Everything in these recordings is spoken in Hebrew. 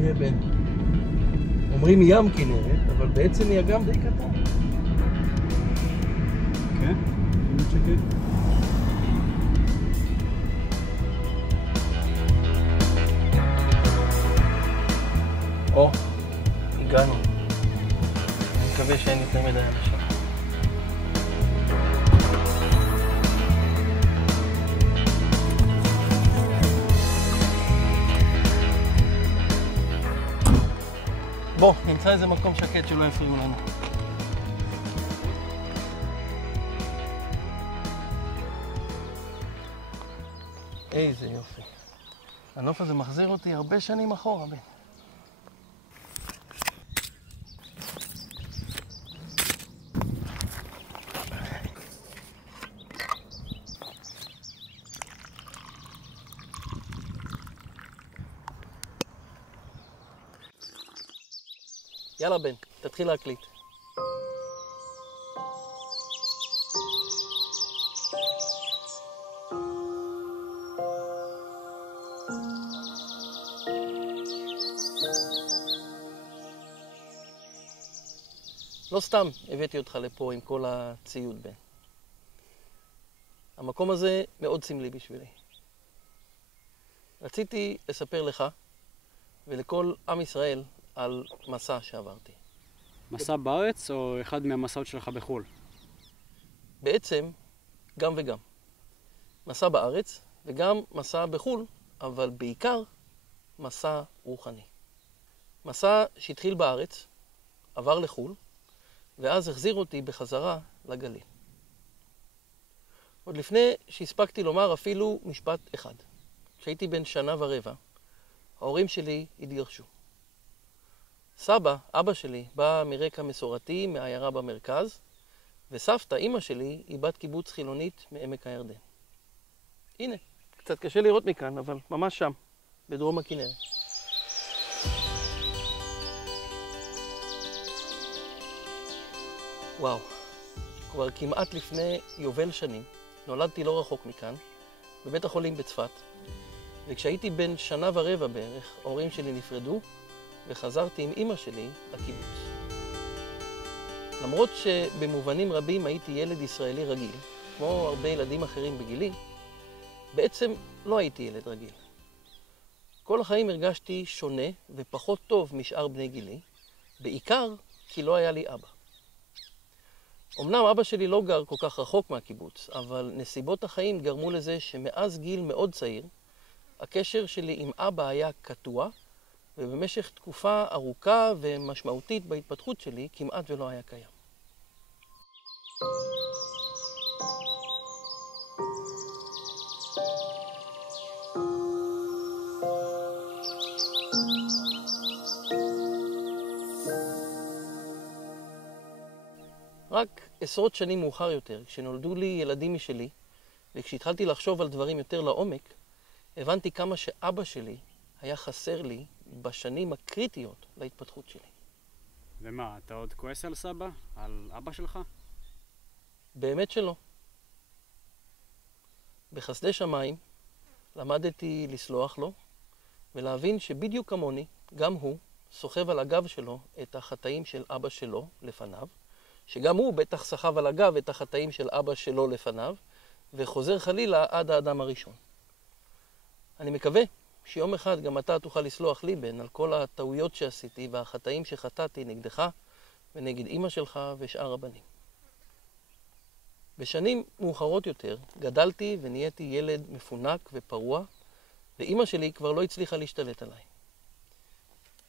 תראה בן. אומרים ים כנרת, אבל בעצם היא אגם די קטן. כן? באמת שכן. או, הגענו. אני מקווה שאין יותר מדי אנשים. בוא, נמצא איזה מקום שקט שלא יפריעו לנו. איזה יופי. הנוף הזה מחזיר אותי הרבה שנים אחורה, בן. יאללה בן, תתחיל להקליט. לא סתם הבאתי אותך לפה עם כל הציוד בן. המקום הזה מאוד סמלי בשבילי. רציתי לספר לך ולכל עם ישראל על מסע שעברתי. מסע בארץ או אחד מהמסעות שלך בחו"ל? בעצם גם וגם. מסע בארץ וגם מסע בחו"ל, אבל בעיקר מסע רוחני. מסע שהתחיל בארץ, עבר לחו"ל, ואז החזיר אותי בחזרה לגליל. עוד לפני שהספקתי לומר אפילו משפט אחד. כשהייתי בן 1.25 שנה, ההורים שלי התגרשו. סבא, אבא שלי, בא מרקע מסורתי מעיירה במרכז, וסבתא, אמא שלי, היא בת קיבוץ חילונית מעמק הירדן. הנה, קצת קשה לראות מכאן, אבל ממש שם, בדרום הכנרת. וואו, כבר כמעט לפני יובל שנים, נולדתי לא רחוק מכאן, בבית החולים בצפת, וכשהייתי בן 1.25 שנה בערך, ההורים שלי נפרדו, וחזרתי עם אמא שלי לקיבוץ. למרות שבמובנים רבים הייתי ילד ישראלי רגיל, כמו הרבה ילדים אחרים בגילי, בעצם לא הייתי ילד רגיל. כל החיים הרגשתי שונה ופחות טוב משאר בני גילי, בעיקר כי לא היה לי אבא. אמנם אבא שלי לא גר כל כך רחוק מהקיבוץ, אבל נסיבות החיים גרמו לזה שמאז גיל מאוד צעיר, הקשר שלי עם אבא היה קטוע, ובמשך תקופה ארוכה ומשמעותית בהתפתחות שלי כמעט ולא היה קיים. רק עשרות שנים מאוחר יותר, כשנולדו לי ילדים משלי, וכשהתחלתי לחשוב על דברים יותר לעומק, הבנתי כמה שאבא שלי היה חסר לי בשנים הקריטיות להתפתחות שלי. ומה, אתה עוד כועס על סבא? על אבא שלך? באמת שלא. בחסדי שמיים למדתי לסלוח לו, ולהבין שבדיוק כמוני, גם הוא סוחב על הגב שלו את החטאים של אבא שלו לפניו, שגם הוא בטח סחב על הגב את החטאים של אבא שלו לפניו, וחוזר חלילה עד האדם הראשון. אני מקווה שיום אחד גם אתה תוכל לסלוח לי, בן, על כל הטעויות שעשיתי והחטאים שחטאתי נגדך ונגד אמא שלך ושאר הבנים. בשנים מאוחרות יותר גדלתי ונהייתי ילד מפונק ופרוע, ואמא שלי כבר לא הצליחה להשתלט עליי.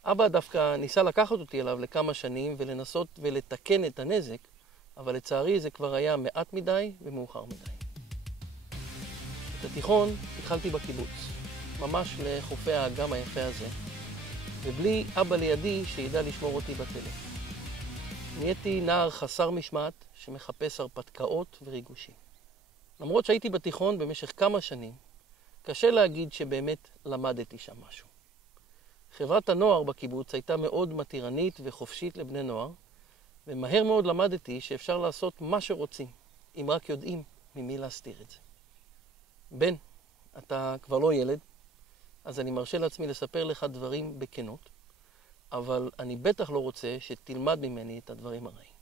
אבא דווקא ניסה לקחת אותי אליו לכמה שנים ולנסות ולתקן את הנזק, אבל לצערי זה כבר היה מעט מדי ומאוחר מדי. את התיכון התחלתי בקיבוץ, ממש לחופי האגם היפה הזה, ובלי אבא לידי שידע לשמור אותי בתלם. נהייתי נער חסר משמעת שמחפש הרפתקאות וריגושים. למרות שהייתי בתיכון במשך כמה שנים, קשה להגיד שבאמת למדתי שם משהו. חברת הנוער בקיבוץ הייתה מאוד מתירנית וחופשית לבני נוער, ומהר מאוד למדתי שאפשר לעשות מה שרוצים, אם רק יודעים ממי להסתיר את זה. בן, אתה כבר לא ילד, אז אני מרשה לעצמי לספר לך דברים בכנות, אבל אני בטח לא רוצה שתלמד ממני את הדברים הרעים.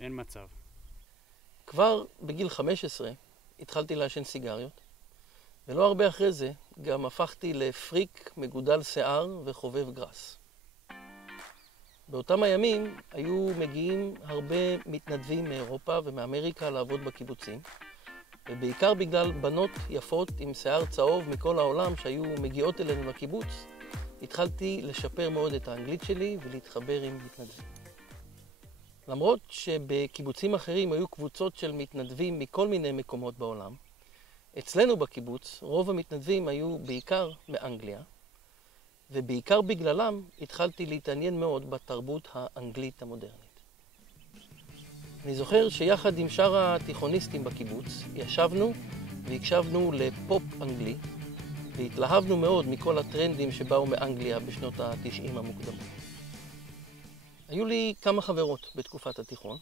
אין מצב. כבר בגיל 15 התחלתי לעשן סיגריות, ולא הרבה אחרי זה גם הפכתי לפריק מגודל שיער וחובב גרס. באותם הימים היו מגיעים הרבה מתנדבים מאירופה ומאמריקה לעבוד בקיבוצים, ובעיקר בגלל בנות יפות עם שיער צהוב מכל העולם שהיו מגיעות אלינו לקיבוץ, התחלתי לשפר מאוד את האנגלית שלי ולהתחבר עם מתנדבים. למרות שבקיבוצים אחרים היו קבוצות של מתנדבים מכל מיני מקומות בעולם, אצלנו בקיבוץ רוב המתנדבים היו בעיקר מאנגליה, ובעיקר בגללם התחלתי להתעניין מאוד בתרבות האנגלית המודרנית. אני זוכר שיחד עם שאר התיכוניסטים בקיבוץ ישבנו והקשבנו לפופ אנגלי, והתלהבנו מאוד מכל הטרנדים שבאו מאנגליה בשנות ה-90 המוקדמות. היו לי כמה חברות בתקופת התיכון.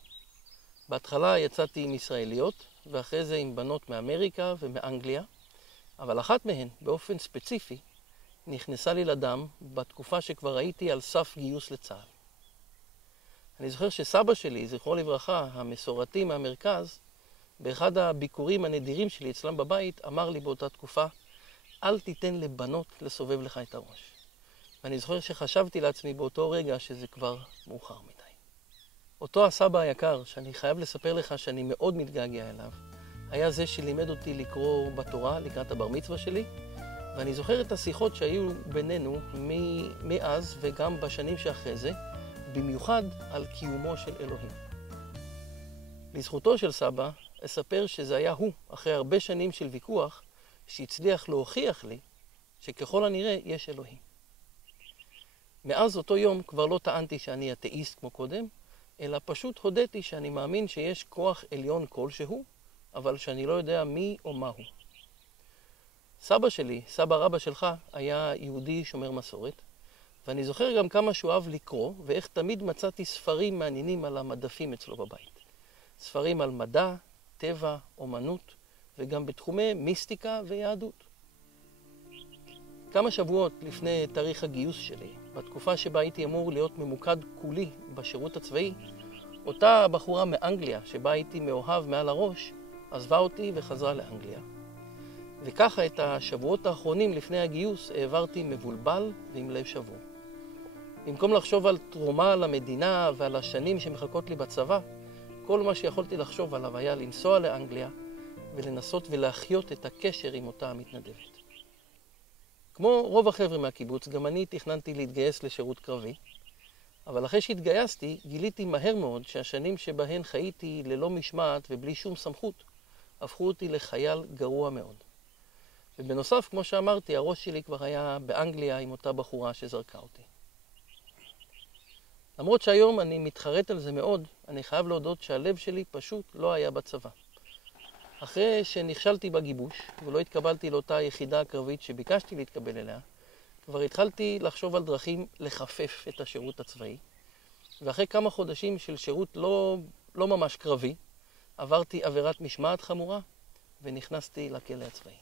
בהתחלה יצאתי עם ישראליות, ואחרי זה עם בנות מאמריקה ומאנגליה, אבל אחת מהן, באופן ספציפי, נכנסה לי לדם בתקופה שכבר הייתי על סף גיוס לצה"ל. אני זוכר שסבא שלי, זכרו לברכה, המסורתי מהמרכז, באחד הביקורים הנדירים שלי אצלם בבית, אמר לי באותה תקופה, אל תיתן לבנות לסובב לך את הראש. ואני זוכר שחשבתי לעצמי באותו רגע שזה כבר מאוחר מדי. אותו הסבא היקר, שאני חייב לספר לך שאני מאוד מתגעגע אליו, היה זה שלימד אותי לקרוא בתורה לקראת הבר מצווה שלי, ואני זוכר את השיחות שהיו בינינו מאז וגם בשנים שאחרי זה, במיוחד על קיומו של אלוהים. לזכותו של סבא, אספר שזה היה הוא, אחרי הרבה שנים של ויכוח, שהצליח להוכיח לי שככל הנראה יש אלוהים. מאז אותו יום כבר לא טענתי שאני אתאיסט כמו קודם, אלא פשוט הודיתי שאני מאמין שיש כוח עליון כלשהו, אבל שאני לא יודע מי או מהו. סבא שלי, סבא רבא שלך, היה יהודי שומר מסורת, ואני זוכר גם כמה שהוא אהב לקרוא, ואיך תמיד מצאתי ספרים מעניינים על המדפים אצלו בבית. ספרים על מדע, טבע, אומנות, וגם בתחומי מיסטיקה ויהדות. כמה שבועות לפני תאריך הגיוס שלי, בתקופה שבה הייתי אמור להיות ממוקד כולי בשירות הצבאי, אותה בחורה מאנגליה, שבה הייתי מאוהב מעל הראש, עזבה אותי וחזרה לאנגליה. וככה את השבועות האחרונים לפני הגיוס העברתי מבולבל ועם לב שבור. במקום לחשוב על תרומה למדינה ועל השנים שמחכות לי בצבא, כל מה שיכולתי לחשוב עליו היה לנסוע לאנגליה ולנסות ולהחיות את הקשר עם אותה המתנדבת. כמו רוב החבר'ה מהקיבוץ, גם אני תכננתי להתגייס לשירות קרבי, אבל אחרי שהתגייסתי גיליתי מהר מאוד שהשנים שבהן חייתי ללא משמעת ובלי שום סמכות, הפכו אותי לחייל גרוע מאוד. ובנוסף, כמו שאמרתי, הראש שלי כבר היה באנגליה עם אותה בחורה שזרקה אותי. למרות שהיום אני מתחרט על זה מאוד, אני חייב להודות שהלב שלי פשוט לא היה בצבא. אחרי שנכשלתי בגיבוש ולא התקבלתי לאותה יחידה הקרבית שביקשתי להתקבל אליה, כבר התחלתי לחשוב על דרכים לחפף את השירות הצבאי, ואחרי כמה חודשים של שירות לא ממש קרבי, עברתי עבירת משמעת חמורה ונכנסתי לכלא הצבאי.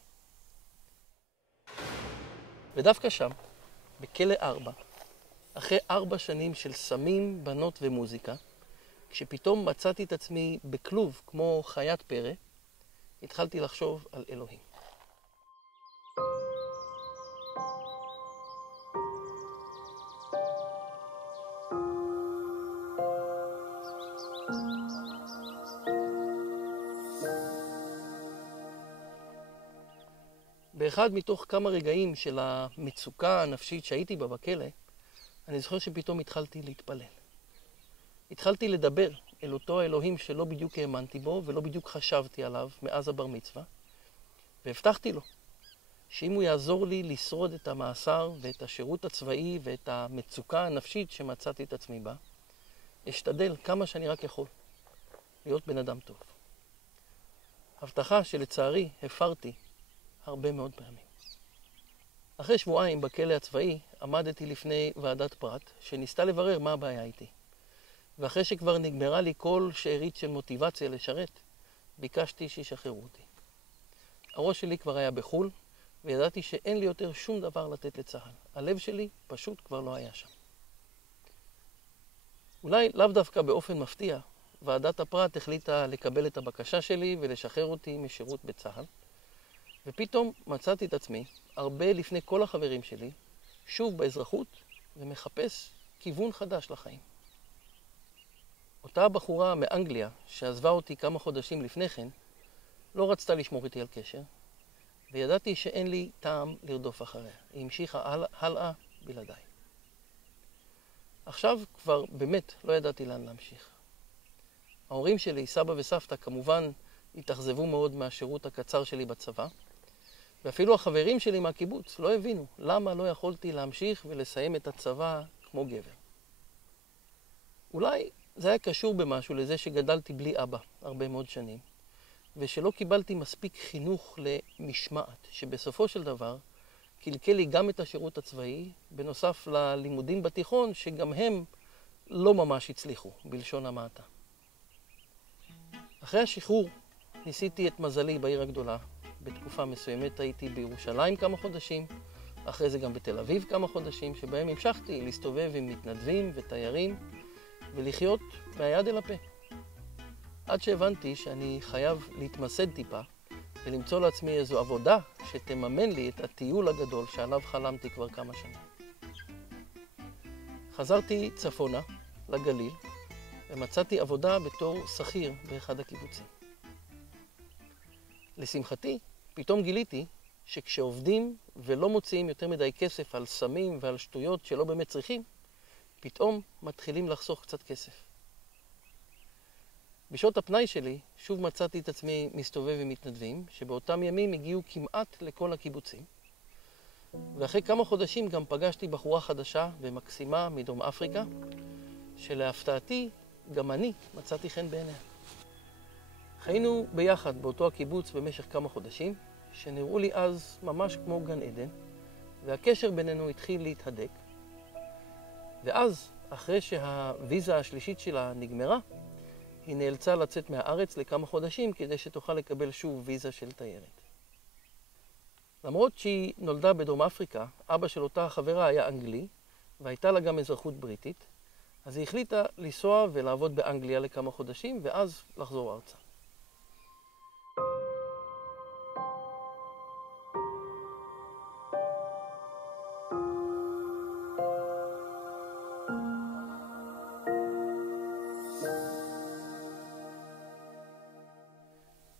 ודווקא שם, בכלא 4, אחרי 4 שנים של סמים, בנות ומוזיקה, כשפתאום מצאתי את עצמי בכלוב כמו חיית פרא, התחלתי לחשוב על אלוהים. באחד מתוך כמה רגעים של המצוקה הנפשית שהייתי בה בכלא, אני זוכר שפתאום התחלתי להתפלל. התחלתי לדבר אל אותו האלוהים שלא בדיוק האמנתי בו ולא בדיוק חשבתי עליו מאז הבר מצווה, והבטחתי לו שאם הוא יעזור לי לשרוד את המאסר ואת השירות הצבאי ואת המצוקה הנפשית שמצאתי את עצמי בה, אשתדל כמה שאני רק יכול להיות בן אדם טוב. הבטחה שלצערי הפרתי הרבה מאוד פעמים. אחרי שבועיים בכלא הצבאי עמדתי לפני ועדת פרט שניסתה לברר מה הבעיה איתי. ואחרי שכבר נגמרה לי כל שארית של מוטיבציה לשרת, ביקשתי שישחררו אותי. הראש שלי כבר היה בחול, וידעתי שאין לי יותר שום דבר לתת לצה"ל. הלב שלי פשוט כבר לא היה שם. אולי לאו דווקא באופן מפתיע, ועדת הפרט החליטה לקבל את הבקשה שלי ולשחרר אותי משירות בצה"ל, ופתאום מצאתי את עצמי, הרבה לפני כל החברים שלי, שוב באזרחות ומחפש כיוון חדש לחיים. אותה בחורה מאנגליה, שעזבה אותי כמה חודשים לפני כן, לא רצתה לשמור איתי על קשר, וידעתי שאין לי טעם לרדוף אחריה. היא המשיכה הלאה בלעדיי. עכשיו כבר באמת לא ידעתי לאן להמשיך. ההורים שלי, סבא וסבתא, כמובן התאכזבו מאוד מהשירות הקצר שלי בצבא, ואפילו החברים שלי מהקיבוץ לא הבינו למה לא יכולתי להמשיך ולסיים את הצבא כמו גבר. אולי זה היה קשור במשהו לזה שגדלתי בלי אבא הרבה מאוד שנים, ושלא קיבלתי מספיק חינוך למשמעת, שבסופו של דבר קלקל לי גם את השירות הצבאי, בנוסף ללימודים בתיכון, שגם הם לא ממש הצליחו, בלשון המעטה. אחרי השחרור ניסיתי את מזלי בעיר הגדולה. בתקופה מסוימת הייתי בירושלים כמה חודשים, אחרי זה גם בתל אביב כמה חודשים, שבהם המשכתי להסתובב עם מתנדבים ותיירים, ולחיות מהיד אל הפה. עד שהבנתי שאני חייב להתמסד טיפה, ולמצוא לעצמי איזו עבודה שתממן לי את הטיול הגדול שעליו חלמתי כבר כמה שנים. חזרתי צפונה, לגליל, ומצאתי עבודה בתור שכיר באחד הקיבוצים. לשמחתי, פתאום גיליתי שכשעובדים ולא מוציאים יותר מדי כסף על סמים ועל שטויות שלא באמת צריכים, פתאום מתחילים לחסוך קצת כסף. בשעות הפנאי שלי שוב מצאתי את עצמי מסתובב עם מתנדבים, שבאותם ימים הגיעו כמעט לכל הקיבוצים. ואחרי כמה חודשים גם פגשתי בחורה חדשה ומקסימה מדרום אפריקה, שלהפתעתי גם אני מצאתי חן בעיניה. חיינו ביחד באותו הקיבוץ במשך כמה חודשים, שנראו לי אז ממש כמו גן עדן, והקשר בינינו התחיל להתהדק. ואז, אחרי שהוויזה השלישית שלה נגמרה, היא נאלצה לצאת מהארץ לכמה חודשים כדי שתוכל לקבל שוב ויזה של תיירת. למרות שהיא נולדה בדרום אפריקה, אבא של אותה חברה היה אנגלי, והייתה לה גם אזרחות בריטית, אז היא החליטה לנסוע ולעבוד באנגליה לכמה חודשים, ואז לחזור ארצה.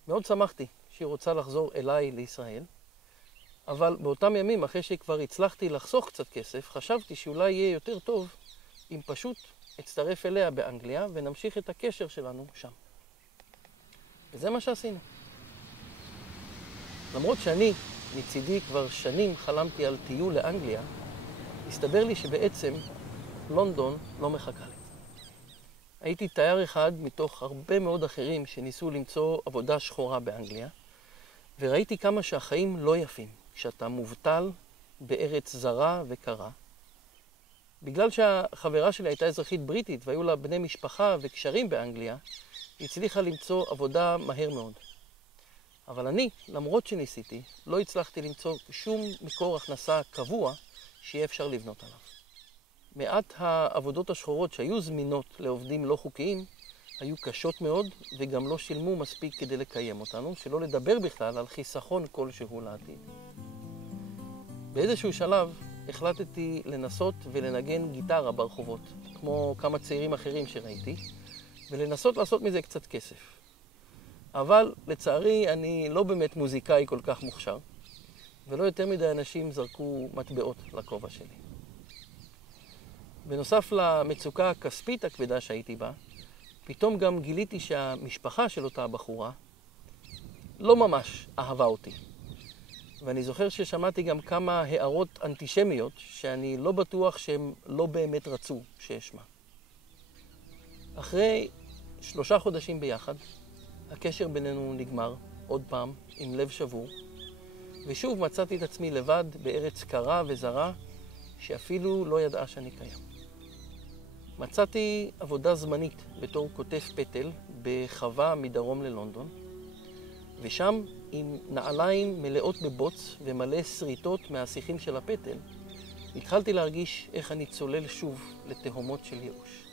מאוד שמחתי שהיא רוצה לחזור אליי לישראל, אבל באותם ימים, אחרי שכבר הצלחתי לחסוך קצת כסף, חשבתי שאולי יהיה יותר טוב אם פשוט אצטרף אליה באנגליה ונמשיך את הקשר שלנו שם. וזה מה שעשינו. למרות שאני, מצידי כבר שנים חלמתי על טיול לאנגליה, הסתבר לי שבעצם לונדון לא מחכה לי. הייתי תייר אחד מתוך הרבה מאוד אחרים שניסו למצוא עבודה שחורה באנגליה, וראיתי כמה שהחיים לא יפים כשאתה מובטל בארץ זרה וקרה. בגלל שהחברה שלי הייתה אזרחית בריטית והיו לה בני משפחה וקשרים באנגליה, היא הצליחה למצוא עבודה מהר מאוד. אבל אני, למרות שניסיתי, לא הצלחתי למצוא שום מקור הכנסה קבוע שיהיה אפשר לבנות עליו. מעט העבודות השחורות שהיו זמינות לעובדים לא חוקיים היו קשות מאוד וגם לא שילמו מספיק כדי לקיים אותנו, שלא לדבר בכלל על חיסכון כלשהו לעתיד. באיזשהו שלב החלטתי לנסות ולנגן גיטרה ברחובות, כמו כמה צעירים אחרים שראיתי, ולנסות לעשות מזה קצת כסף. אבל לצערי אני לא באמת מוזיקאי כל כך מוכשר, ולא יותר מדי אנשים זרקו מטבעות לכובע שלי. בנוסף למצוקה הכספית הכבדה שהייתי בה, פתאום גם גיליתי שהמשפחה של אותה בחורה לא ממש אהבה אותי. ואני זוכר ששמעתי גם כמה הערות אנטישמיות שאני לא בטוח שהם לא באמת רצו שאשמע. אחרי 3 חודשים ביחד, הקשר בינינו נגמר עוד פעם עם לב שבור, ושוב מצאתי את עצמי לבד בארץ קרה וזרה שאפילו לא ידעה שאני קיים. מצאתי עבודה זמנית בתור כותב פטל בחווה מדרום ללונדון, ושם עם נעליים מלאות בבוץ ומלא שריטות מהשיחים של הפטל, התחלתי להרגיש איך אני צולל שוב לתהומות של ייאוש.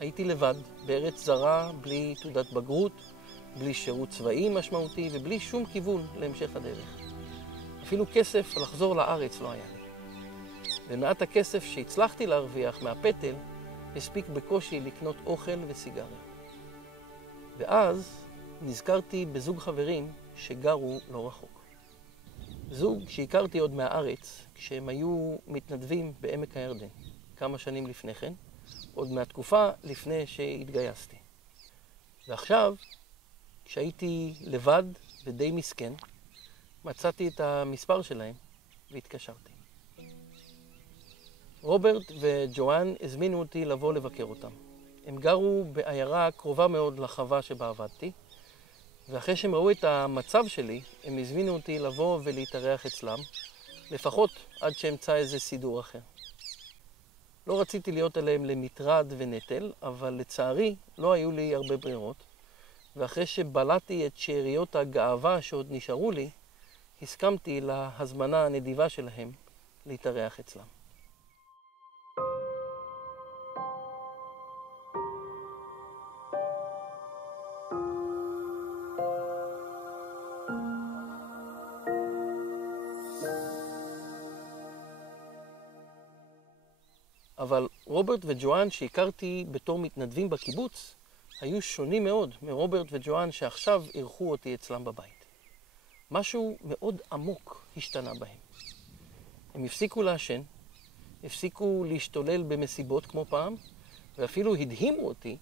הייתי לבד, בארץ זרה, בלי תעודת בגרות, בלי שירות צבאי משמעותי ובלי שום כיוון להמשך הדרך. אפילו כסף לחזור לארץ לא היה לי. ומעט הכסף שהצלחתי להרוויח מהפטל הספיק בקושי לקנות אוכל וסיגריה. ואז נזכרתי בזוג חברים שגרו לא רחוק. זוג שהכרתי עוד מהארץ כשהם היו מתנדבים בעמק הירדן, כמה שנים לפני כן, עוד מהתקופה לפני שהתגייסתי. ועכשיו, כשהייתי לבד ודי מסכן, מצאתי את המספר שלהם והתקשרתי. רוברט וג'ואן הזמינו אותי לבוא לבקר אותם. הם גרו בעיירה קרובה מאוד לחווה שבה עבדתי, ואחרי שהם ראו את המצב שלי, הם הזמינו אותי לבוא ולהתארח אצלם, לפחות עד שאמצא איזה סידור אחר. לא רציתי להיות עליהם למטרד ונטל, אבל לצערי לא היו לי הרבה ברירות, ואחרי שבלעתי את שאריות הגאווה שעוד נשארו לי, הסכמתי להזמנה הנדיבה שלהם להתארח אצלם. אבל רוברט וג'ואן שהכרתי בתור מתנדבים בקיבוץ, היו שונים מאוד מרוברט וג'ואן שעכשיו אירחו אותי אצלם בבית. משהו מאוד עמוק השתנה בהם. הם הפסיקו לעשן, הפסיקו להשתולל במסיבות כמו פעם, ואפילו הדהימו אותי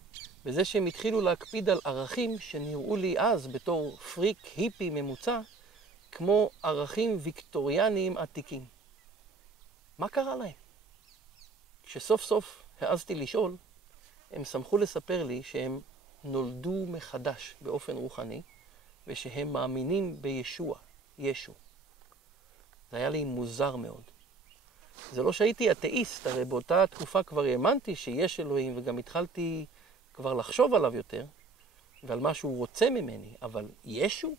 בזה שהם התחילו להקפיד על ערכים שנראו לי אז בתור פריק היפי ממוצע, כמו ערכים ויקטוריאניים עתיקים. מה קרה להם? כשסוף סוף העזתי לשאול, הם שמחו לספר לי שהם נולדו מחדש באופן רוחני, ושהם מאמינים בישוע, ישו. זה היה לי מוזר מאוד. זה לא שהייתי אתאיסט, הרי באותה תקופה כבר האמנתי שיש אלוהים, וגם התחלתי כבר לחשוב עליו יותר, ועל מה שהוא רוצה ממני, אבל ישו?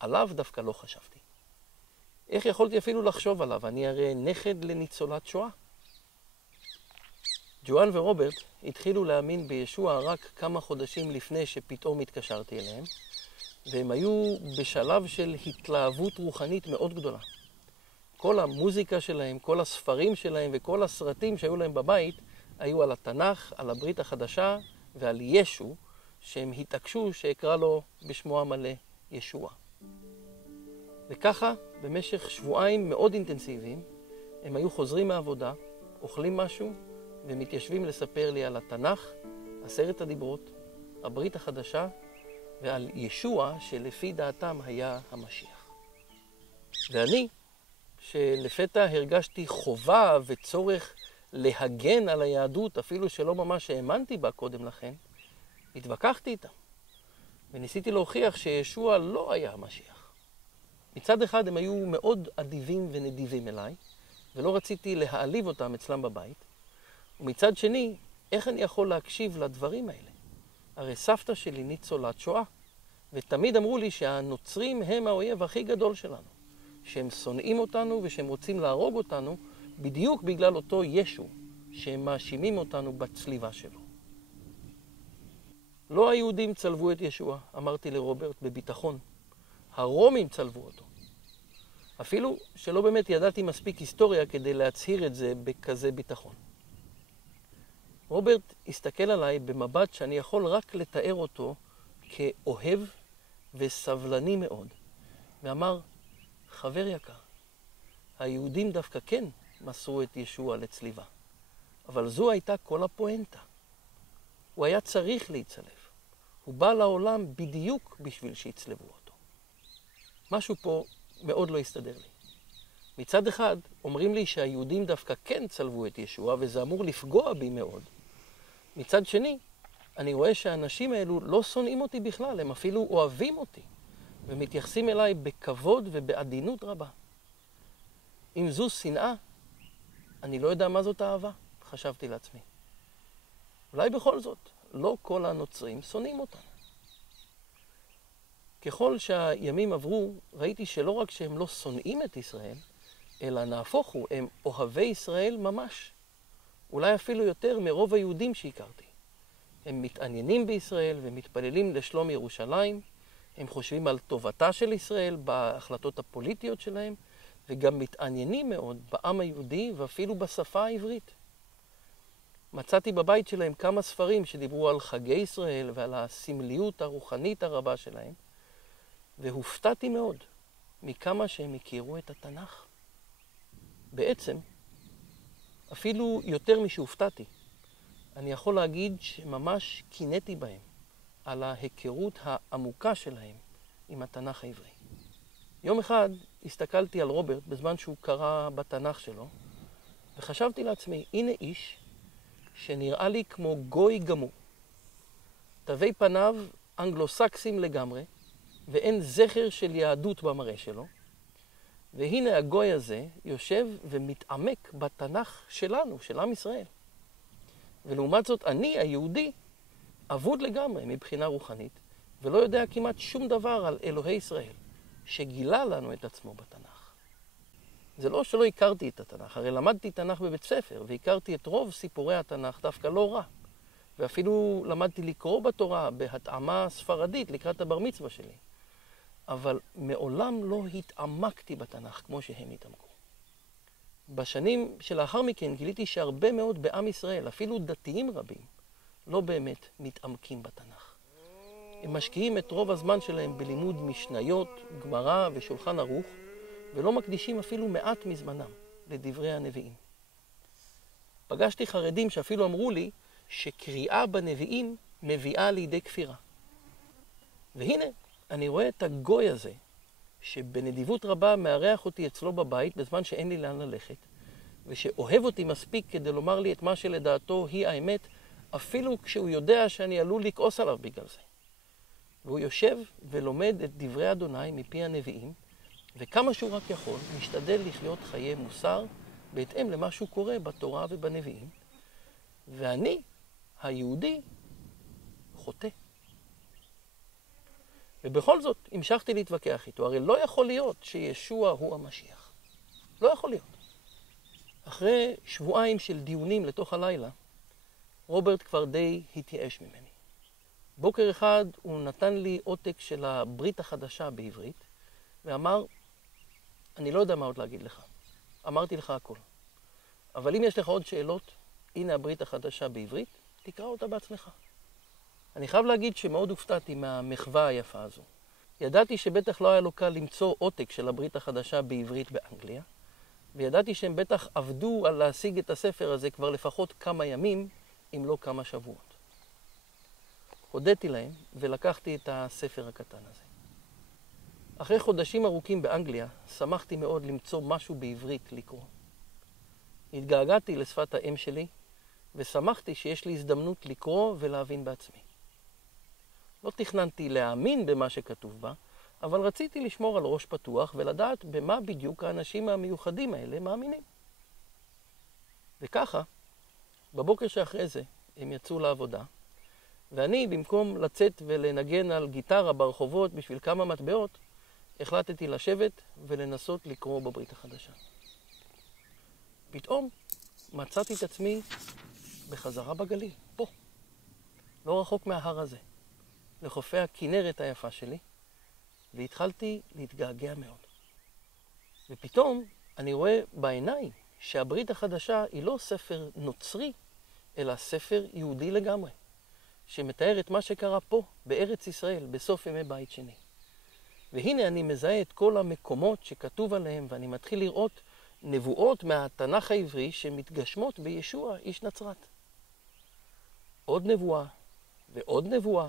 עליו דווקא לא חשבתי. איך יכולתי אפילו לחשוב עליו? אני הרי נכד לניצולת שואה. ג'ואן ורוברט התחילו להאמין בישוע רק כמה חודשים לפני שפתאום התקשרתי אליהם, והם היו בשלב של התלהבות רוחנית מאוד גדולה. כל המוזיקה שלהם, כל הספרים שלהם וכל הסרטים שהיו להם בבית היו על התנ"ך, על הברית החדשה ועל ישו, שהם התעקשו שאקרא לו בשמו המלא ישוע. וככה, במשך שבועיים מאוד אינטנסיביים, הם היו חוזרים מהעבודה, אוכלים משהו, ומתיישבים לספר לי על התנ"ך, 10 הדיברות, הברית החדשה, ועל ישוע שלפי דעתם היה המשיח. ואני, שלפתע הרגשתי חובה וצורך להגן על היהדות, אפילו שלא ממש האמנתי בה קודם לכן, התווכחתי איתם, וניסיתי להוכיח שישוע לא היה המשיח. מצד אחד הם היו מאוד אדיבים ונדיבים אליי, ולא רציתי להעליב אותם אצלם בבית, ומצד שני, איך אני יכול להקשיב לדברים האלה? הרי סבתא שלי ניצולת שואה, ותמיד אמרו לי שהנוצרים הם האויב הכי גדול שלנו, שהם שונאים אותנו ושהם רוצים להרוג אותנו בדיוק בגלל אותו ישו, שהם מאשימים אותנו בצליבה שלו. לא היהודים צלבו את ישוע, אמרתי לרוברט בביטחון. הרומים צלבו אותו. אפילו שלא באמת ידעתי מספיק היסטוריה כדי להצהיר את זה בכזה ביטחון. רוברט הסתכל עליי במבט שאני יכול רק לתאר אותו כאוהב וסבלני מאוד, ואמר, חבר יקר, היהודים דווקא כן מסרו את ישוע לצליבה, אבל זו הייתה כל הפואנטה. הוא היה צריך להצלב. הוא בא לעולם בדיוק בשביל שיצלבו אותו. משהו פה מאוד לא הסתדר לי. מצד אחד, אומרים לי שהיהודים דווקא כן צלבו את ישוע, וזה אמור לפגוע בי מאוד. מצד שני, אני רואה שהאנשים האלו לא שונאים אותי בכלל, הם אפילו אוהבים אותי, ומתייחסים אליי בכבוד ובעדינות רבה. אם זו שנאה, אני לא יודע מה זאת אהבה, חשבתי לעצמי. אולי בכל זאת, לא כל הנוצרים שונאים אותנו. ככל שהימים עברו, ראיתי שלא רק שהם לא שונאים את ישראל, אלא נהפוך הוא, הם אוהבי ישראל ממש. אולי אפילו יותר מרוב היהודים שהכרתי. הם מתעניינים בישראל ומתפללים לשלום ירושלים. הם חושבים על טובתה של ישראל בהחלטות הפוליטיות שלהם, וגם מתעניינים מאוד בעם היהודי ואפילו בשפה העברית. מצאתי בבית שלהם כמה ספרים שדיברו על חגי ישראל ועל הסמליות הרוחנית הרבה שלהם, והופתעתי מאוד מכמה שהם הכירו את התנ"ך. בעצם, אפילו יותר משהופתעתי, אני יכול להגיד שממש קינאתי בהם על ההיכרות העמוקה שלהם עם התנ"ך העברי. יום אחד הסתכלתי על רוברט בזמן שהוא קרא בתנ"ך שלו, וחשבתי לעצמי, הנה איש שנראה לי כמו גוי גמור. תווי פניו אנגלוסקסים לגמרי, ואין זכר של יהדות במראה שלו. והנה הגוי הזה יושב ומתעמק בתנ"ך שלנו, של עם ישראל. ולעומת זאת, אני, היהודי, אבוד לגמרי מבחינה רוחנית, ולא יודע כמעט שום דבר על אלוהי ישראל, שגילה לנו את עצמו בתנ"ך. זה לא שלא הכרתי את התנ"ך, הרי למדתי תנ"ך בבית ספר, והכרתי את רוב סיפורי התנ"ך דווקא לא רע. ואפילו למדתי לקרוא בתורה בהתאמה ספרדית לקראת הבר מצווה שלי. אבל מעולם לא התעמקתי בתנ"ך כמו שהם התעמקו. בשנים שלאחר מכן גיליתי שהרבה מאוד בעם ישראל, אפילו דתיים רבים, לא באמת מתעמקים בתנ"ך. הם משקיעים את רוב הזמן שלהם בלימוד משניות, גמרא ושולחן ערוך, ולא מקדישים אפילו מעט מזמנם לדברי הנביאים. פגשתי חרדים שאפילו אמרו לי שקריאה בנביאים מביאה לידי כפירה. והנה, אני רואה את הגוי הזה, שבנדיבות רבה מארח אותי אצלו בבית בזמן שאין לי לאן ללכת, ושאוהב אותי מספיק כדי לומר לי את מה שלדעתו היא האמת, אפילו כשהוא יודע שאני עלול לכעוס עליו בגלל זה. והוא יושב ולומד את דברי אדוני מפי הנביאים, וכמה שהוא רק יכול, משתדל לחיות חיי מוסר, בהתאם למה שהוא קורא בתורה ובנביאים. ואני, היהודי, חוטא. ובכל זאת, המשכתי להתווכח איתו. הרי לא יכול להיות שישוע הוא המשיח. לא יכול להיות. אחרי שבועיים של דיונים לתוך הלילה, רוברט כבר די התייאש ממני. בוקר אחד הוא נתן לי עותק של הברית החדשה בעברית, ואמר, אני לא יודע מה עוד להגיד לך. אמרתי לך הכל. אבל אם יש לך עוד שאלות, הנה הברית החדשה בעברית, תקרא אותה בעצמך. אני חייב להגיד שמאוד הופתעתי מהמחווה היפה הזו. ידעתי שבטח לא היה לו קל למצוא עותק של הברית החדשה בעברית באנגליה, וידעתי שהם בטח עבדו על להשיג את הספר הזה כבר לפחות כמה ימים, אם לא כמה שבועות. הודיתי להם ולקחתי את הספר הקטן הזה. אחרי חודשים ארוכים באנגליה, שמחתי מאוד למצוא משהו בעברית לקרוא. התגעגעתי לשפת האם שלי, ושמחתי שיש לי הזדמנות לקרוא ולהבין בעצמי. לא תכננתי להאמין במה שכתוב בה, אבל רציתי לשמור על ראש פתוח ולדעת במה בדיוק האנשים המיוחדים האלה מאמינים. וככה, בבוקר שאחרי זה הם יצאו לעבודה, ואני במקום לצאת ולנגן על גיטרה ברחובות בשביל כמה מטבעות, החלטתי לשבת ולנסות לקרוא בברית החדשה. פתאום מצאתי את עצמי בחזרה בגליל, פה, לא רחוק מההר הזה, לחופי הכינרת היפה שלי, והתחלתי להתגעגע מאוד. ופתאום אני רואה בעיניים שהברית החדשה היא לא ספר נוצרי, אלא ספר יהודי לגמרי, שמתאר את מה שקרה פה, בארץ ישראל, בסוף ימי בית שני. והנה אני מזהה את כל המקומות שכתוב עליהם, ואני מתחיל לראות נבואות מהתנ"ך העברי שמתגשמות בישוע, איש נצרת. עוד נבואה, ועוד נבואה,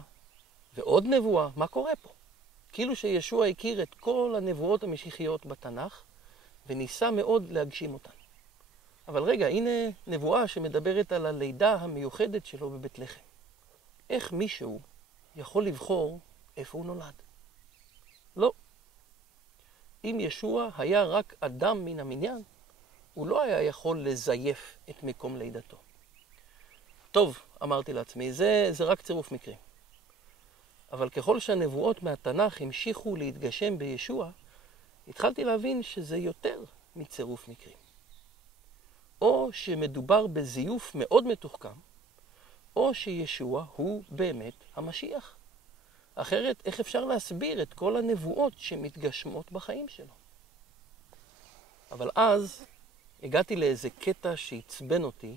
ועוד נבואה. מה קורה פה? כאילו שישוע הכיר את כל הנבואות המשיחיות בתנ"ך, וניסה מאוד להגשים אותן. אבל רגע, הנה נבואה שמדברת על הלידה המיוחדת שלו בבית לחם. איך מישהו יכול לבחור איפה הוא נולד? לא. אם ישוע היה רק אדם מן המניין, הוא לא היה יכול לזייף את מקום לידתו. טוב, אמרתי לעצמי, זה רק צירוף מקרים. אבל ככל שהנבואות מהתנ"ך המשיכו להתגשם בישוע, התחלתי להבין שזה יותר מצירוף מקרים. או שמדובר בזיוף מאוד מתוחכם, או שישוע הוא באמת המשיח. אחרת, איך אפשר להסביר את כל הנבואות שמתגשמות בחיים שלו? אבל אז הגעתי לאיזה קטע שעצבן אותי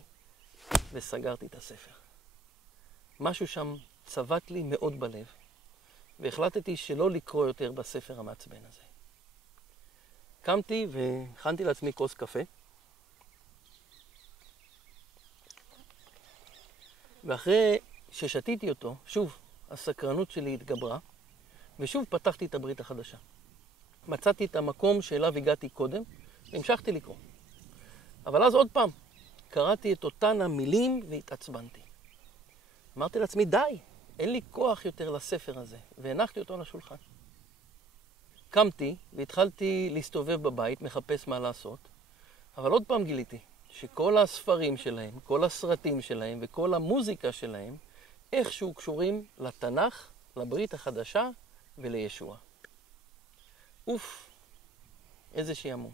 וסגרתי את הספר. משהו שם צבט לי מאוד בלב, והחלטתי שלא לקרוא יותר בספר המעצבן הזה. קמתי והכנתי לעצמי כוס קפה, ואחרי ששתיתי אותו, שוב הסקרנות שלי התגברה, ושוב פתחתי את הברית החדשה. מצאתי את המקום שאליו הגעתי קודם, והמשכתי לקרוא. אבל אז עוד פעם, קראתי את אותן המילים והתעצבנתי. אמרתי לעצמי, די, אין לי כוח יותר לספר הזה, והנחתי אותו על השולחן. קמתי והתחלתי להסתובב בבית, מחפש מה לעשות, אבל עוד פעם גיליתי שכל הספרים שלהם, כל הסרטים שלהם וכל המוזיקה שלהם, איכשהו קשורים לתנ"ך, לברית החדשה ולישוע. אוף, איזה שעמום.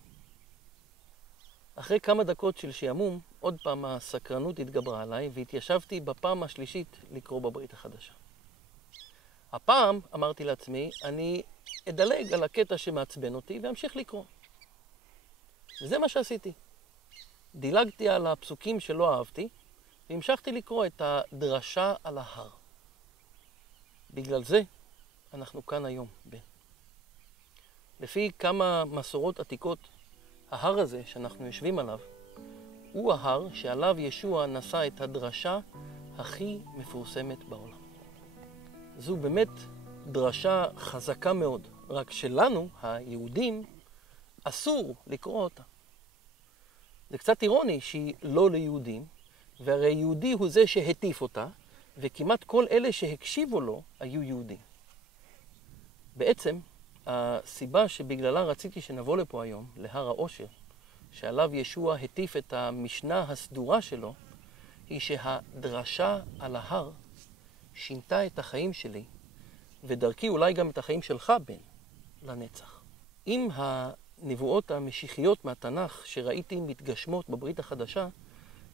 אחרי כמה דקות של שעמום, עוד פעם הסקרנות התגברה עליי, והתיישבתי בפעם השלישית לקרוא בברית החדשה. הפעם, אמרתי לעצמי, אני אדלג על הקטע שמעצבן אותי ואמשיך לקרוא. וזה מה שעשיתי. דילגתי על הפסוקים שלא אהבתי, והמשכתי לקרוא את הדרשה על ההר. בגלל זה אנחנו כאן היום, בן. לפי כמה מסורות עתיקות, ההר הזה שאנחנו יושבים עליו, הוא ההר שעליו ישוע נשא את הדרשה הכי מפורסמת בעולם. זו באמת דרשה חזקה מאוד, רק שלנו, היהודים, אסור לקרוא אותה. זה קצת אירוני שהיא לא ליהודים, והרי יהודי הוא זה שהטיף אותה, וכמעט כל אלה שהקשיבו לו היו יהודים. בעצם, הסיבה שבגללה רציתי שנבוא לפה היום, להר האושר, שעליו ישוע הטיף את המשנה הסדורה שלו, היא שהדרשה על ההר שינתה את החיים שלי, ודרכי אולי גם את החיים שלך, בן, לנצח. אם הנבואות המשיחיות מהתנ"ך שראיתי מתגשמות בברית החדשה,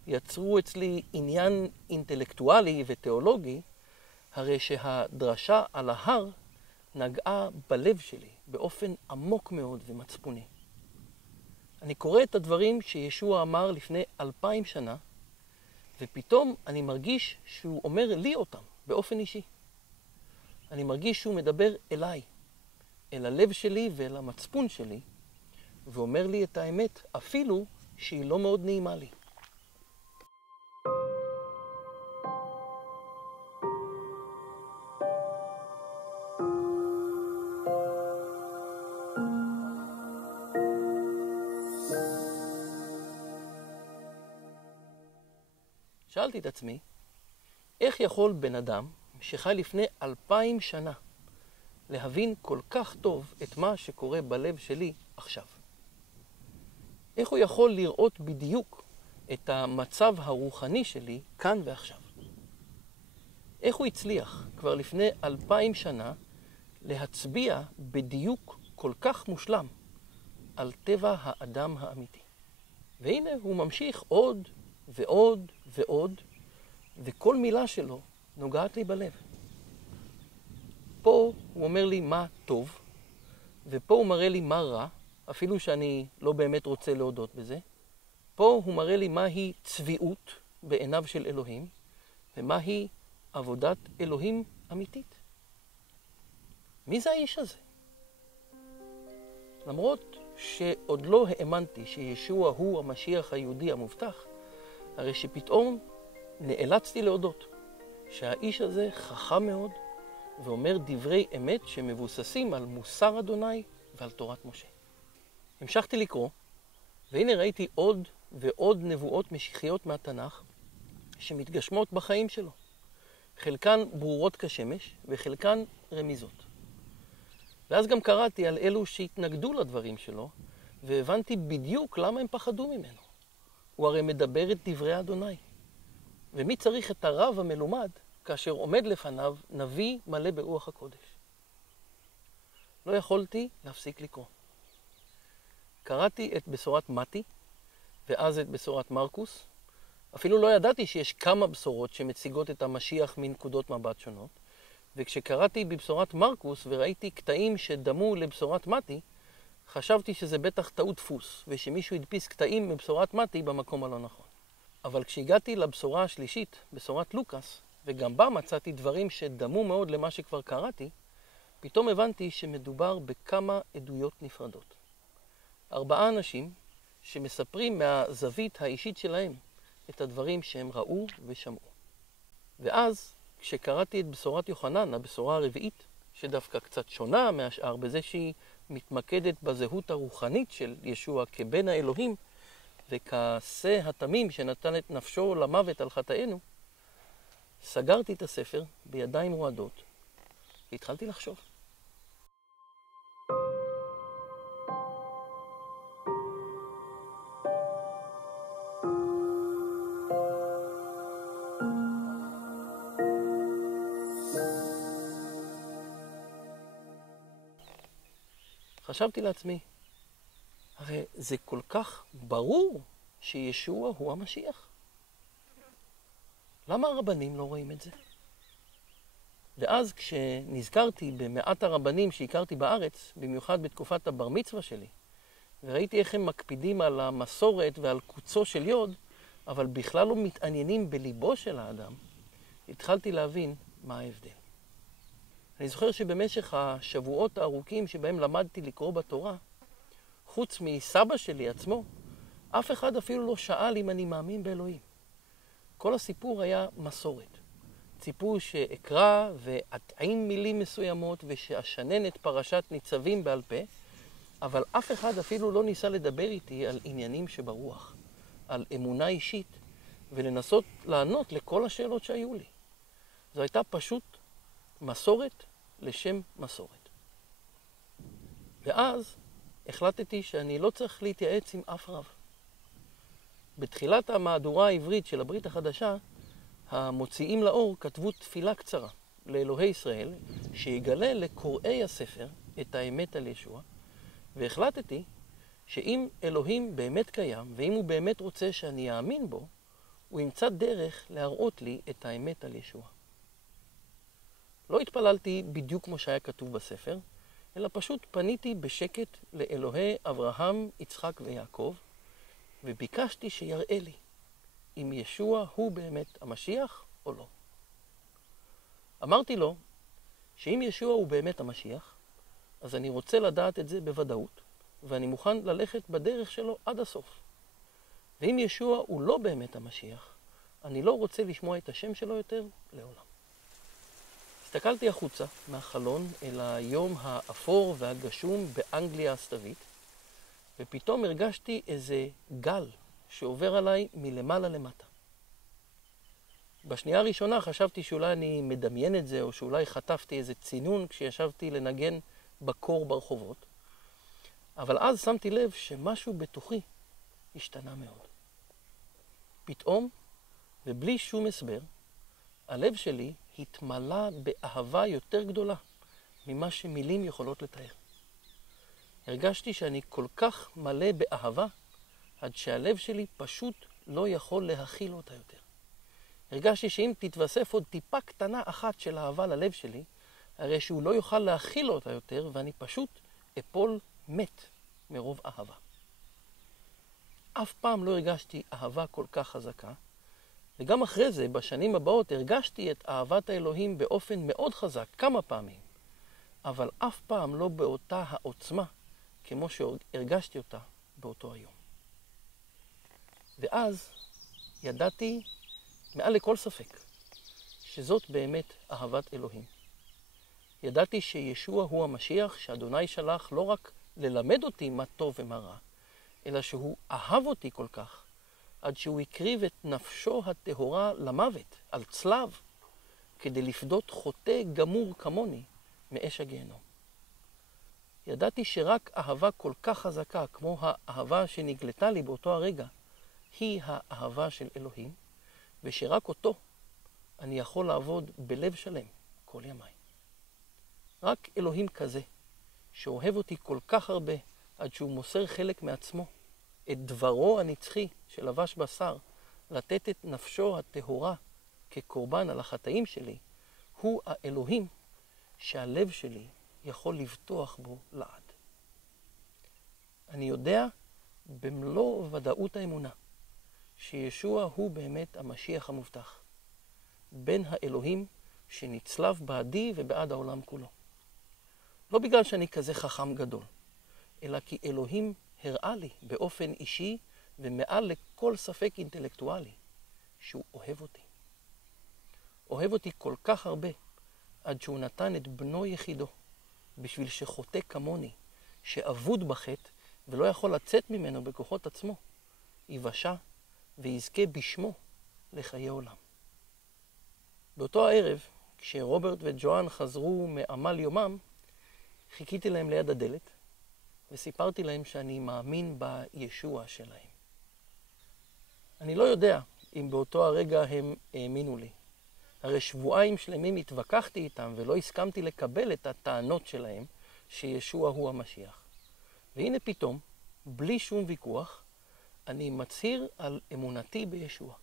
יצרו אצלי עניין אינטלקטואלי ותיאולוגי, הרי שהדרשה על ההר נגעה בלב שלי באופן עמוק מאוד ומצפוני. אני קורא את הדברים שישוע אמר לפני 2000 שנה, ופתאום אני מרגיש שהוא אומר לי אותם באופן אישי. אני מרגיש שהוא מדבר אליי, אל הלב שלי ואל המצפון שלי, ואומר לי את האמת אפילו שהיא לא מאוד נעימה לי. שאלתי את עצמי, איך יכול בן אדם שחי לפני 2000 שנה להבין כל כך טוב את מה שקורה בלב שלי עכשיו? איך הוא יכול לראות בדיוק את המצב הרוחני שלי כאן ועכשיו? איך הוא הצליח כבר לפני 2000 שנה להצביע בדיוק כל כך מושלם על טבע האדם האמיתי? והנה הוא ממשיך עוד ועוד ועוד, וכל מילה שלו נוגעת לי בלב. פה הוא אומר לי מה טוב, ופה הוא מראה לי מה רע, אפילו שאני לא באמת רוצה להודות בזה. פה הוא מראה לי מהי צביעות בעיניו של אלוהים, ומהי עבודת אלוהים אמיתית. מי זה האיש הזה? למרות שעוד לא האמנתי שישוע הוא המשיח היהודי המובטח, הרי שפתאום נאלצתי להודות שהאיש הזה חכם מאוד ואומר דברי אמת שמבוססים על מוסר אדוני ועל תורת משה. המשכתי לקרוא, והנה ראיתי עוד ועוד נבואות משיחיות מהתנ"ך שמתגשמות בחיים שלו. חלקן ברורות כשמש וחלקן רמיזות. ואז גם קראתי על אלו שהתנגדו לדברים שלו, והבנתי בדיוק למה הם פחדו ממנו. הוא הרי מדבר את דברי אדוני. ומי צריך את הרב המלומד כאשר עומד לפניו נביא מלא ברוח הקודש? לא יכולתי להפסיק לקרוא. קראתי את בשורת מתי, ואז את בשורת מרקוס, אפילו לא ידעתי שיש כמה בשורות שמציגות את המשיח מנקודות מבט שונות, וכשקראתי בבשורת מרקוס וראיתי קטעים שדמו לבשורת מתי, חשבתי שזה בטח טעות דפוס, ושמישהו הדפיס קטעים מבשורת מתי במקום הלא נכון. אבל כשהגעתי לבשורה השלישית, בשורת לוקאס, וגם בה מצאתי דברים שדמו מאוד למה שכבר קראתי, פתאום הבנתי שמדובר בכמה עדויות נפרדות. 4 אנשים שמספרים מהזווית האישית שלהם את הדברים שהם ראו ושמעו. ואז, כשקראתי את בשורת יוחנן, הבשורה הרביעית, שדווקא קצת שונה מהשאר בזה שהיא מתמקדת בזהות הרוחנית של ישוע כבן האלוהים, וכעשה התמים שנתן את נפשו למוות על חטאינו, סגרתי את הספר בידיים רועדות, והתחלתי לחשוב. חשבתי לעצמי, הרי זה כל כך ברור שישוע הוא המשיח. למה הרבנים לא רואים את זה? ואז כשנזכרתי במעט הרבנים שהכרתי בארץ, במיוחד בתקופת הבר מצווה שלי, וראיתי איך הם מקפידים על המסורת ועל קוצו של יוד, אבל בכלל לא מתעניינים בליבו של האדם, התחלתי להבין מה ההבדל. אני זוכר שבמשך השבועות הארוכים שבהם למדתי לקרוא בתורה, חוץ מסבא שלי עצמו, אף אחד אפילו לא שאל אם אני מאמין באלוהים. כל הסיפור היה מסורת. ציפו שאקרא ואטעים מילים מסוימות ושאשנן את פרשת ניצבים בעל פה, אבל אף אחד אפילו לא ניסה לדבר איתי על עניינים שברוח, על אמונה אישית, ולנסות לענות לכל השאלות שהיו לי. זו הייתה פשוט מסורת לשם מסורת. ואז החלטתי שאני לא צריך להתייעץ עם אף רב. בתחילת המהדורה העברית של הברית החדשה, המוציאים לאור כתבו תפילה קצרה לאלוהי ישראל, שיגלה לקוראי הספר את האמת על ישוע, והחלטתי שאם אלוהים באמת קיים, ואם הוא באמת רוצה שאני אאמין בו, הוא ימצא דרך להראות לי את האמת על ישוע. לא התפללתי בדיוק כמו שהיה כתוב בספר, אלא פשוט פניתי בשקט לאלוהי אברהם, יצחק ויעקב, וביקשתי שיראה לי אם ישוע הוא באמת המשיח או לא. אמרתי לו שאם ישוע הוא באמת המשיח, אז אני רוצה לדעת את זה בוודאות, ואני מוכן ללכת בדרך שלו עד הסוף. ואם ישוע הוא לא באמת המשיח, אני לא רוצה לשמוע את השם שלו יותר לעולם. הסתכלתי החוצה מהחלון אל היום האפור והגשום באנגליה הסתווית, ופתאום הרגשתי איזה גל שעובר עליי מלמעלה למטה. בשנייה הראשונה חשבתי שאולי אני מדמיין את זה, או שאולי חטפתי איזה צינון כשישבתי לנגן בקור ברחובות. אבל אז שמתי לב שמשהו בתוכי השתנה מאוד. פתאום, ובלי שום הסבר, הלב שלי התמלא באהבה יותר גדולה ממה שמילים יכולות לתאר. הרגשתי שאני כל כך מלא באהבה, עד שהלב שלי פשוט לא יכול להכיל אותה יותר. הרגשתי שאם תתווסף עוד טיפה קטנה אחת של אהבה ללב שלי, הרי שהוא לא יוכל להכיל אותה יותר, ואני פשוט אפול מת מרוב אהבה. אף פעם לא הרגשתי אהבה כל כך חזקה, וגם אחרי זה, בשנים הבאות, הרגשתי את אהבת האלוהים באופן מאוד חזק, כמה פעמים, אבל אף פעם לא באותה העוצמה, כמו שהרגשתי אותה באותו היום. ואז ידעתי מעל לכל ספק שזאת באמת אהבת אלוהים. ידעתי שישוע הוא המשיח שאדוני שלח לא רק ללמד אותי מה טוב ומה רע, אלא שהוא אהב אותי כל כך, עד שהוא הקריב את נפשו הטהורה למוות, על צלב, כדי לפדות חוטא גמור כמוני מאש הגיהנום. ידעתי שרק אהבה כל כך חזקה, כמו האהבה שנגלתה לי באותו הרגע, היא האהבה של אלוהים, ושרק אותו אני יכול לעבוד בלב שלם כל ימיי. רק אלוהים כזה, שאוהב אותי כל כך הרבה, עד שהוא מוסר חלק מעצמו, את דברו הנצחי שלבש בשר, לתת את נפשו הטהורה כקורבן על החטאים שלי, הוא האלוהים שהלב שלי יכול לבטוח בו לעד. אני יודע במלוא ודאות האמונה שישוע הוא באמת המשיח המובטח, בן האלוהים שנצלב בעדי ובעד העולם כולו. לא בגלל שאני כזה חכם גדול, אלא כי אלוהים הראה לי באופן אישי ומעל לכל ספק אינטלקטואלי שהוא אוהב אותי. אוהב אותי כל כך הרבה עד שהוא נתן את בנו יחידו בשביל שחוטא כמוני, שאבוד בחטא ולא יכול לצאת ממנו בכוחות עצמו, יבשע ויזכה בשמו לחיי עולם. באותו הערב, כשרוברט וג'ואן חזרו מעמל יומם, חיכיתי להם ליד הדלת וסיפרתי להם שאני מאמין בישוע שלהם. אני לא יודע אם באותו הרגע הם האמינו לי. הרי שבועיים שלמים התווכחתי איתם ולא הסכמתי לקבל את הטענות שלהם שישוע הוא המשיח. והנה פתאום, בלי שום ויכוח, אני מצהיר על אמונתי בישוע.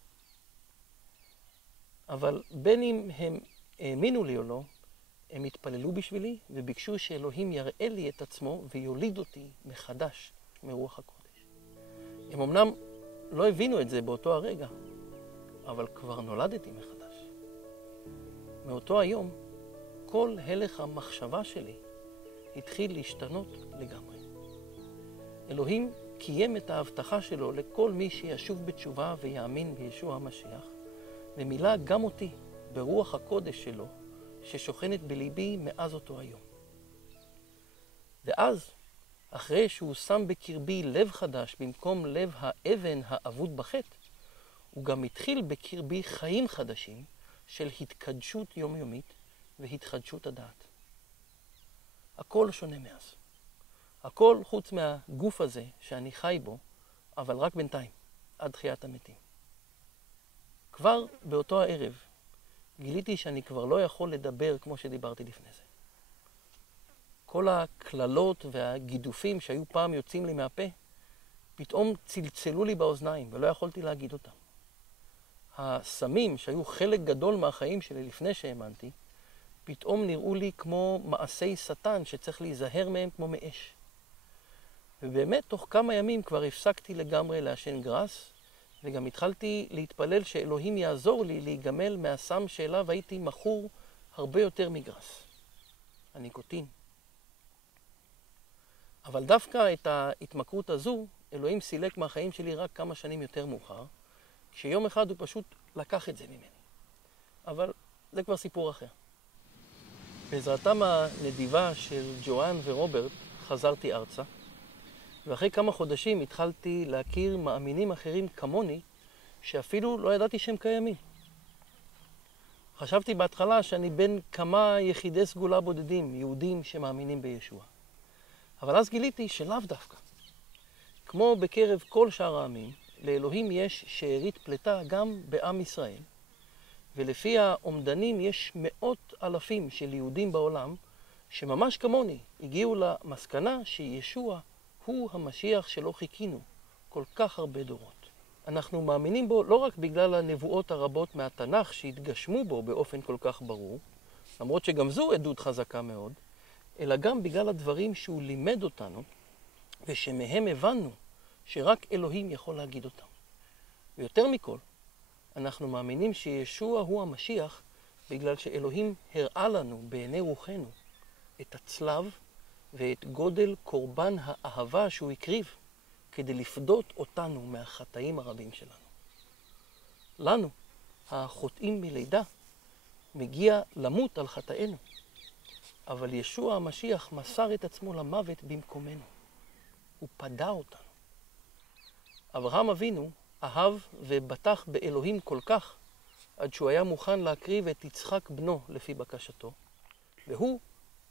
אבל בין אם הם האמינו לי או לא, הם התפללו בשבילי וביקשו שאלוהים יראה לי את עצמו ויוליד אותי מחדש מרוח הקודש. הם אמנם לא הבינו את זה באותו הרגע, אבל כבר נולדתי מחדש. מאותו היום, כל הלך המחשבה שלי התחיל להשתנות לגמרי. אלוהים קיים את ההבטחה שלו לכל מי שישוב בתשובה ויאמין בישוע המשיח, ומילא גם אותי ברוח הקודש שלו, ששוכנת בליבי מאז אותו היום. ואז, אחרי שהוא שם בקרבי לב חדש במקום לב האבן האבוד בחטא, הוא גם התחיל בקרבי חיים חדשים של התקדשות יומיומית והתחדשות הדעת. הכל שונה מאז. הכל חוץ מהגוף הזה שאני חי בו, אבל רק בינתיים, עד תחיית המתים. כבר באותו הערב גיליתי שאני כבר לא יכול לדבר כמו שדיברתי לפני זה. כל הכללות והגידופים שהיו פעם יוצאים לי מהפה, פתאום צלצלו לי באוזניים ולא יכולתי להגיד אותם. הסמים שהיו חלק גדול מהחיים שלי לפני שהאמנתי, פתאום נראו לי כמו מעשי שטן שצריך להיזהר מהם כמו מאש. ובאמת תוך כמה ימים כבר הפסקתי לגמרי לעשן גרס, וגם התחלתי להתפלל שאלוהים יעזור לי להיגמל מהסם שאליו הייתי מכור הרבה יותר מגרס, הניקוטין. אבל דווקא את ההתמכרות הזו, אלוהים סילק מהחיים שלי רק כמה שנים יותר מאוחר, כשיום אחד הוא פשוט לקח את זה ממני. אבל זה כבר סיפור אחר. בעזרתם הנדיבה של ג'ואן ורוברט חזרתי ארצה, ואחרי כמה חודשים התחלתי להכיר מאמינים אחרים כמוני, שאפילו לא ידעתי שהם קיימים. חשבתי בהתחלה שאני בין כמה יחידי סגולה בודדים, יהודים שמאמינים בישוע. אבל אז גיליתי שלאו דווקא. כמו בקרב כל שאר העמים, לאלוהים יש שארית פלטה גם בעם ישראל, ולפי האומדנים יש מאות אלפים של יהודים בעולם, שממש כמוני הגיעו למסקנה שישוע הוא המשיח שלא חיכינו כל כך הרבה דורות. אנחנו מאמינים בו לא רק בגלל הנבואות הרבות מהתנ"ך שהתגשמו בו באופן כל כך ברור, למרות שגם זו עדות חזקה מאוד, אלא גם בגלל הדברים שהוא לימד אותנו, ושמהם הבנו שרק אלוהים יכול להגיד אותם. ויותר מכל, אנחנו מאמינים שישוע הוא המשיח בגלל שאלוהים הראה לנו בעיני רוחנו את הצלב ואת גודל קורבן האהבה שהוא הקריב כדי לפדות אותנו מהחטאים הרבים שלנו. לנו, החוטאים מלידה, מגיע למות על חטאינו, אבל ישוע המשיח מסר את עצמו למוות במקומנו. הוא פדה אותנו. אברהם אבינו אהב ובטח באלוהים כל כך, עד שהוא היה מוכן להקריב את יצחק בנו לפי בקשתו, והוא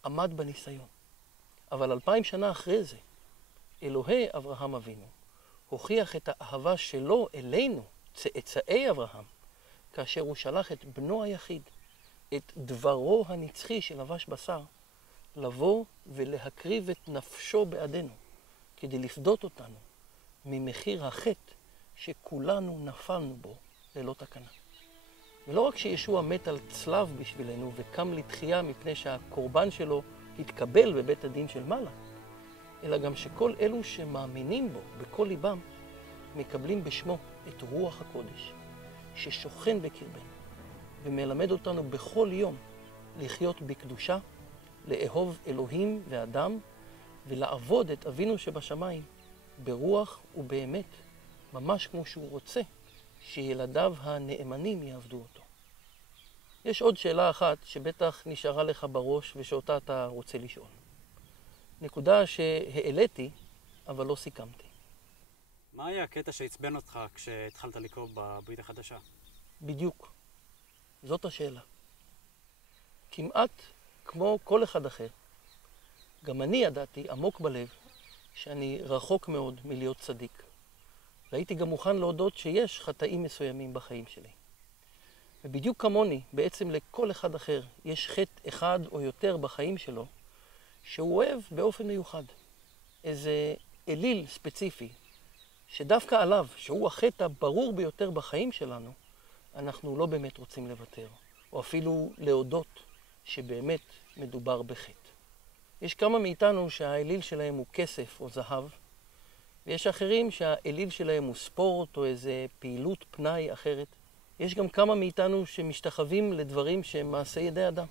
עמד בניסיון. אבל 2000 שנה אחרי זה, אלוהי אברהם אבינו הוכיח את האהבה שלו אלינו, צאצאי אברהם, כאשר הוא שלח את בנו היחיד, את דברו הנצחי שלבש בשר, לבוא ולהקריב את נפשו בעדנו, כדי לפדות אותנו ממחיר החטא שכולנו נפלנו בו ללא תקנה. ולא רק שישוע מת על צלב בשבילנו וקם לתחייה מפני שהקורבן שלו התקבל בבית הדין של מעלה, אלא גם שכל אלו שמאמינים בו בכל ליבם מקבלים בשמו את רוח הקודש ששוכן בקרבנו ומלמד אותנו בכל יום לחיות בקדושה, לאהוב אלוהים ואדם ולעבוד את אבינו שבשמיים ברוח ובאמת, ממש כמו שהוא רוצה שילדיו הנאמנים יעבדו אותו. יש עוד שאלה אחת שבטח נשארה לך בראש ושאותה אתה רוצה לשאול. נקודה שהעליתי אבל לא סיכמתי. מה היה הקטע שעצבן אותך כשהתחלת לקרוא בברית החדשה? בדיוק. זאת השאלה. כמעט כמו כל אחד אחר, גם אני ידעתי עמוק בלב שאני רחוק מאוד מלהיות צדיק. והייתי גם מוכן להודות שיש חטאים מסוימים בחיים שלי. ובדיוק כמוני, בעצם לכל אחד אחר, יש חטא אחד או יותר בחיים שלו, שהוא אוהב באופן מיוחד. איזה אליל ספציפי, שדווקא עליו, שהוא החטא הברור ביותר בחיים שלנו, אנחנו לא באמת רוצים לוותר, או אפילו להודות שבאמת מדובר בחטא. יש כמה מאיתנו שהאליל שלהם הוא כסף או זהב, ויש אחרים שהאליל שלהם הוא ספורט או איזה פעילות פנאי אחרת. יש גם כמה מאיתנו שמשתחווים לדברים שהם מעשי ידי אדם.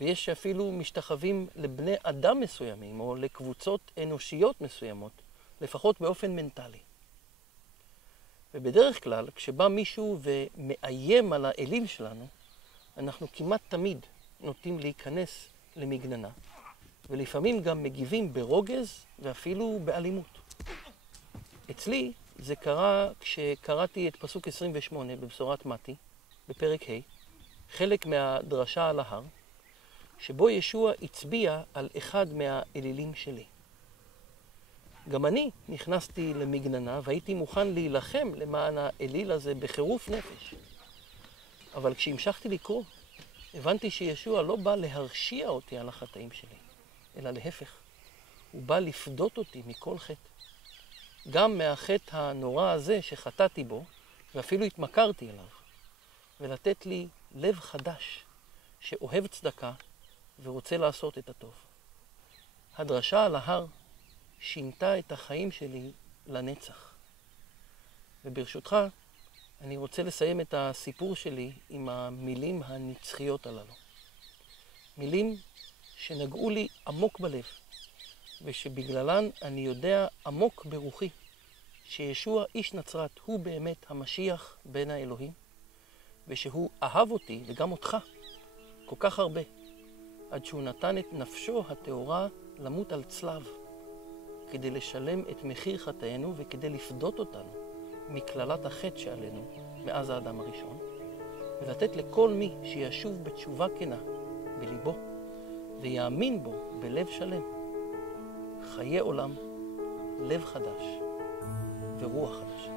ויש שאפילו משתחווים לבני אדם מסוימים או לקבוצות אנושיות מסוימות, לפחות באופן מנטלי. ובדרך כלל, כשבא מישהו ומאיים על האליל שלנו, אנחנו כמעט תמיד נוטים להיכנס למגננה, ולפעמים גם מגיבים ברוגז ואפילו באלימות. אצלי זה קרה כשקראתי את פסוק 28 בבשורת מתי, בפרק ה', חלק מהדרשה על ההר, שבו ישוע הצביע על אחד מהאלילים שלי. גם אני נכנסתי למגננה והייתי מוכן להילחם למען האליל הזה בחירוף נפש. אבל כשהמשכתי לקרוא, הבנתי שישוע לא בא להרשיע אותי על החטאים שלי, אלא להפך. הוא בא לפדות אותי מכל חטא. גם מהחטא הנורא הזה שחטאתי בו, ואפילו התמכרתי אליו, ולתת לי לב חדש שאוהב צדקה ורוצה לעשות את הטוב. הדרשה על ההר שינתה את החיים שלי לנצח. וברשותך, אני רוצה לסיים את הסיפור שלי עם המילים הנצחיות הללו. מילים שנגעו לי עמוק בלב, ושבגללן אני יודע עמוק ברוחי שישוע איש נצרת הוא באמת המשיח בין האלוהים, ושהוא אהב אותי וגם אותך כל כך הרבה, עד שהוא נתן את נפשו הטהורה למות על צלב, כדי לשלם את מחיר חטאינו וכדי לפדות אותנו מקללת החטא שעלינו מאז האדם הראשון, ולתת לכל מי שישוב בתשובה כנה בליבו ויאמין בו בלב שלם חיי עולם, לב חדש ורוח חדש.